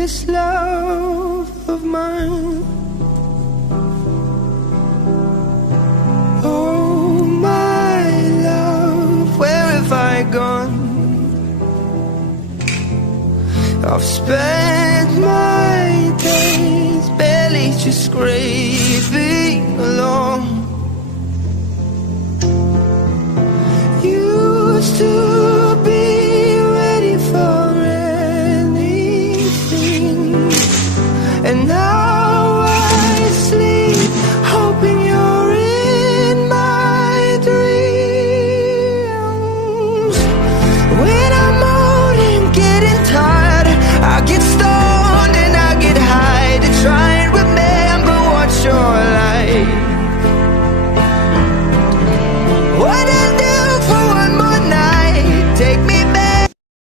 this love of mine. Oh my love, where have I gone? I've spent my days barely just scraping along. Used to